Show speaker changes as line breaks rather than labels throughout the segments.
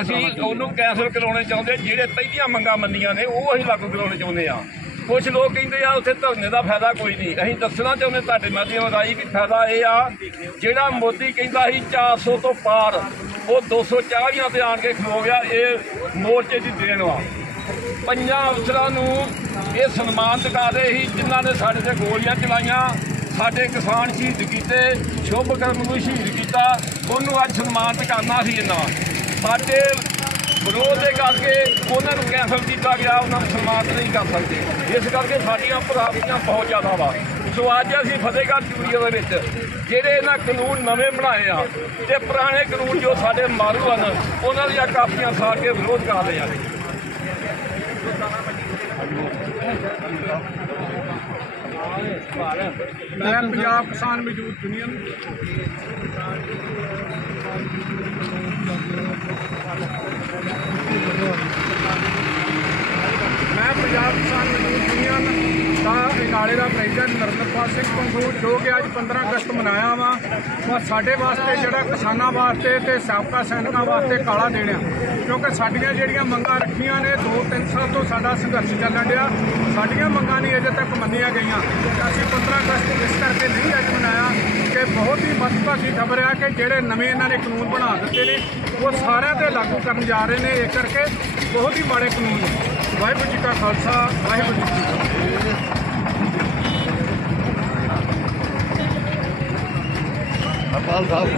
ਅਸੀਂ ਉਹਨੂੰ ਕੈਂਸਲ ਕਰਾਉਣੇ ਚਾਹੁੰਦੇ ਜਿਹੜੇ ਪਹਿਲੀਆਂ ਮੰਗਾਂ ਮੰਨੀਆਂ ਨੇ, ਉਹ ਅਸੀਂ ਲਾਗੂ ਕਰਾਉਣੇ ਚਾਹੁੰਦੇ ਆ ਕੁਝ ਲੋਕ ਕਹਿੰਦੇ ਆ, ਉੱਥੇ ਧਰਨੇ ਦਾ ਫਾਇਦਾ ਕੋਈ ਨਹੀਂ। ਅਸੀਂ ਦੱਸਣਾ ਚਾਹੁੰਦੇ ਤੁਹਾਡੇ ਮਾਧਿਅਮ ਰਾਹੀਂ ਵੀ ਫਾਇਦਾ ਇਹ ਆ, ਜਿਹੜਾ ਮੋਦੀ ਕਹਿੰਦਾ ਸੀ 400 ਤੋਂ ਪਾਰ, ਉਹ 240 ਤੇ ਆਣ ਕੇ ਖਲੋ ਗਿਆ, ਇਹ ਮੋਰਚੇ ਦੀ ਦੇਣ ਵਾ। ਪੰਜਾਂ ਅਫਸਰਾਂ ਨੂੰ ਇਹ ਸਨਮਾਨ ਦਿਖਾ ਰਹੇ ਸੀ, ਜਿਨ੍ਹਾਂ ਨੇ ਸਾਡੇ ਤੇ ਗੋਲੀਆਂ ਚਲਾਈਆਂ, ਸਾਡੇ ਕਿਸਾਨ ਸ਼ਹੀਦ ਕੀਤੇ, ਸ਼ੁਭ ਕਰਮ ਨੂੰ ਸ਼ਹੀਦ ਕੀਤਾ, ਉਹਨੂੰ ਅੱਜ ਸਨਮਾਨ ਕਰਨਾ ਸੀ ਇਹਨਾਂ। ਸਾਡੇ ਵਿਰੋਧ ਦੇ ਕਰਕੇ ਉਹਨਾਂ ਨੂੰ ਕੈਂਸਲ ਕੀਤਾ ਗਿਆ, ਉਹਨਾਂ ਨੂੰ ਸਨਮਾਨਿਤ ਨਹੀਂ ਕਰ ਸਕਦੇ। ਇਸ ਕਰਕੇ ਸਾਡੀਆਂ ਪ੍ਰਾਪਤੀਆਂ ਬਹੁਤ ਜ਼ਿਆਦਾ ਵਾ। ਸੋ ਅੱਜ ਅਸੀਂ ਫਤਿਹਗੜ੍ਹ ਚੂੜੀਆਂ ਦੇ ਵਿੱਚ ਜਿਹੜੇ ਇਹਨਾਂ ਕਾਨੂੰਨ ਨਵੇਂ ਬਣਾਏ ਆ ਤੇ ਪੁਰਾਣੇ ਕਾਨੂੰਨ ਜੋ ਸਾਡੇ ਮਾਰੂ ਹਨ, ਉਹਨਾਂ ਦੀਆਂ ਕਾਪੀਆਂ ਸਾੜ ਕੇ ਵਿਰੋਧ ਕਰ ਰਹੇ ਆ।
ਮੈਂ ਪੰਜਾਬ ਕਿਸਾਨ ਮਜ਼ਦੂਰ ਯੂਨੀਅਨ ਮੈਂ ਪੰਜਾਬ ਕਿਸਾਨ ਮਜ਼ਦੂਰ ਯੂਨੀਅਨ ਦਾ ਇਨਾਲੇ ਦਾ ਨਰਿੰਦਰਪਾਲ ਸਿੰਘ ਪੰਗੂ ਜੋ ਕਿ ਅੱਜ 15 ਅਗਸਤ ਮਨਾਇਆ ਵਾ। ਉਹ ਸਾਡੇ ਵਾਸਤੇ ਜਿਹੜਾ ਕਿਸਾਨਾਂ ਵਾਸਤੇ ਤੇ ਸਾਬਕਾ ਸੈਨਿਕਾਂ ਵਾਸਤੇ ਕਾਲਾ ਦਿਨ ਆ। ਕਿਉਂਕਿ ਸਾਡੀਆਂ ਜਿਹੜੀਆਂ ਮੰਗਾਂ ਰੱਖੀਆਂ ਨੇ 2-3 ਸਾਲ ਤੋਂ ਸਾਡਾ ਸੰਘਰਸ਼ ਚੱਲਣ ਡਿਆ। ਸਾਡੀਆਂ ਮੰਗਾਂ ਨਹੀਂ ਅਜੇ ਤੱਕ ਮੰਨੀਆਂ ਗਈਆਂ। ਅਸੀਂ 15 ਅਗਸਤ ਇਸ ਕਰਕੇ ਨਹੀਂ ਅੱਜ ਮਨਾਇਆ ਕਿ ਬਹੁਤ ਹੀ ਮਹੱਤਵਪੂਰਨ ਖਬਰ ਆ ਕਿ ਜਿਹੜੇ ਨਵੇਂ ਇਹਨਾਂ ਨੇ ਕਾਨੂੰਨ ਬਣਾ ਦਿੱਤੇ ਨੇ, ਉਹ ਸਾਰਿਆਂ ਤੇ ਲਾਗੂ ਕਰਨ ਜਾ ਰਹੇ ਨੇ। ਇਸ ਕਰਕੇ ਬਹੁਤ ਹੀ ਮਾੜੇ ਕਾਨੂੰਨ ਨੇ। ਵਾਹਿਗੁਰੂ ਜੀ ਕਾ ਖਾਲਸਾ, ਵਾਹਿਗੁਰੂ ਜੀ ਕੀ ਫਤਿਹ।
ਸਾਹਿਬ।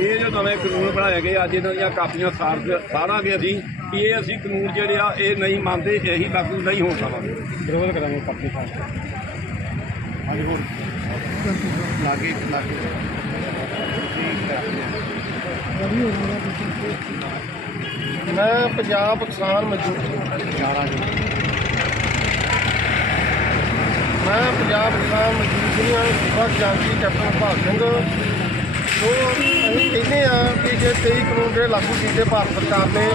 ਇਹ ਜੋ ਨਵੇਂ ਕਾਨੂੰਨ ਬਣਾਏ ਗਏ ਅੱਜ ਇਹਨਾਂ ਦੀਆਂ ਕਾਪੀਆਂ ਸਾੜ ਸਾੜਾਂਗੇ ਅਸੀਂ ਕਿ ਇਹ ਅਸੀਂ ਕਾਨੂੰਨ ਜਿਹੜੇ ਆ ਇਹ ਨਹੀਂ ਮੰਨਦੇ ਇਹੀ ਲਾਗੂ ਨਹੀਂ ਹੋ ਸਕਣਗੇ
ਵਿਰੋਧ ਕਰਾਂਗੇ ਸਾਹਿਬ ਹਾਂਜੀ ਹੋਰ।
ਲਾਗੇ ਲਾਗੇ।
ਮੈਂ ਪੰਜਾਬ ਕਿਸਾਨ ਮਜ਼ਦੂਰ। ਮੈਂ ਪੰਜਾਬ ਕਿਸਾਨ ਮਜ਼ਦੂਰ ਯੂਨੀਅਨ ਸੂਬਾ ਖਜ਼ਾਨਚੀ ਕੈਪਟਨ ਭਾਗ ਸਿੰਘ ਸੋ ਅਸੀਂ ਕਹਿੰਦੇ ਆ ਕਿ ਜੇ 23 ਕਾਨੂੰਨ ਜਿਹੜੇ ਲਾਗੂ ਕੀਤੇ ਭਾਰਤ ਸਰਕਾਰ ਨੇ,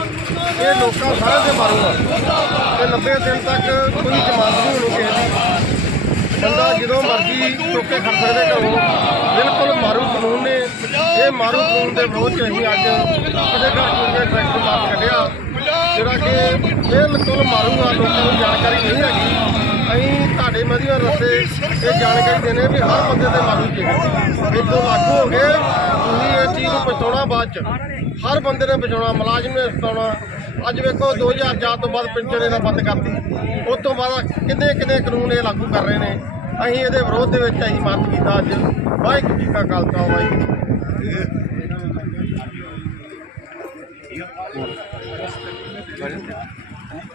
ਇਹ ਲੋਕਾਂ ਸਾਰਿਆਂ ਦੇ ਮਾਰੂਗਾ ਤੇ 90 ਦਿਨ ਤੱਕ ਕੋਈ ਜ਼ਮਾਨਤ ਨਹੀਂ ਹੋਣੀ ਕਿਸੇ ਦੀ ਬੰਦਾ ਜਦੋਂ ਮਰਜ਼ੀ ਚੁੱਕ ਕੇ ਖੜ ਸਕਦੇ ਘਰੋਂ ਬਿਲਕੁਲ ਮਾਰੂ ਕਾਨੂੰਨ ਨੇ। ਇਹ ਮਾਰੂ ਕਾਨੂੰਨ ਦੇ ਵਿਰੋਧ ਚ ਅਸੀਂ ਅੱਜ ਫਤਿਹਗੜ੍ਹ ਚੂੜੀਆਂ ਟਰੈਕਟਰ ਮਾਰਚ ਕੱਢਿਆ। ਜਿਹੜਾ ਕਿ ਬਿਲਕੁਲ ਮਾਰੂਗਾ, ਲੋਕਾਂ ਨੂੰ ਜਾਣਕਾਰੀ ਨਹੀਂ ਹੈਗੀ। ਅਸੀਂ ਤੁਹਾਡੇ ਮਧਿਆ ਰਸਤੇ ਇਹ ਜਾਣਕਾਰੀ ਦੇਣੇ ਵੀ ਹਰ ਬੰਦੇ ਤੇ ਮਾਰੂ ਚਾਹੀਦਾ ਇਹ ਲਾਗੂ ਹੋ ਗਏ, ਤੁਸੀਂ ਇਹ ਚੀਜ਼ ਨੂੰ ਪਛਾਉਣਾ ਬਾਅਦ ਚ। ਹਰ ਬੰਦੇ ਨੇ ਬਚਾਉਣਾ, ਮੁਲਾਜ਼ਮ ਨੇ ਬਚਾਉਣਾ। ਅੱਜ ਵੇਖੋ 2004 ਤੋਂ ਬਾਅਦ ਪੈਨਸ਼ਨ ਇਹਦਾ ਬੰਦ ਕਰਤੀ। ਉਸ ਤੋਂ ਬਾਅਦ ਕਿੰਨੇ ਕਿੰਨੇ ਕਾਨੂੰਨ ਇਹ ਲਾਗੂ ਕਰ ਰਹੇ ਨੇ? ਅਸੀਂ ਇਹਦੇ ਵਿਰੋਧ ਦੇ ਵਿੱਚ ਅਸੀਂ ਮਾਰਚ ਕੀਤਾ ਅੱਜ। ਵਾਹਿਗੁਰੂ ਜੀ ਕਾ ਖਾਲਸਾ, ਵਾਹਿਗੁਰੂ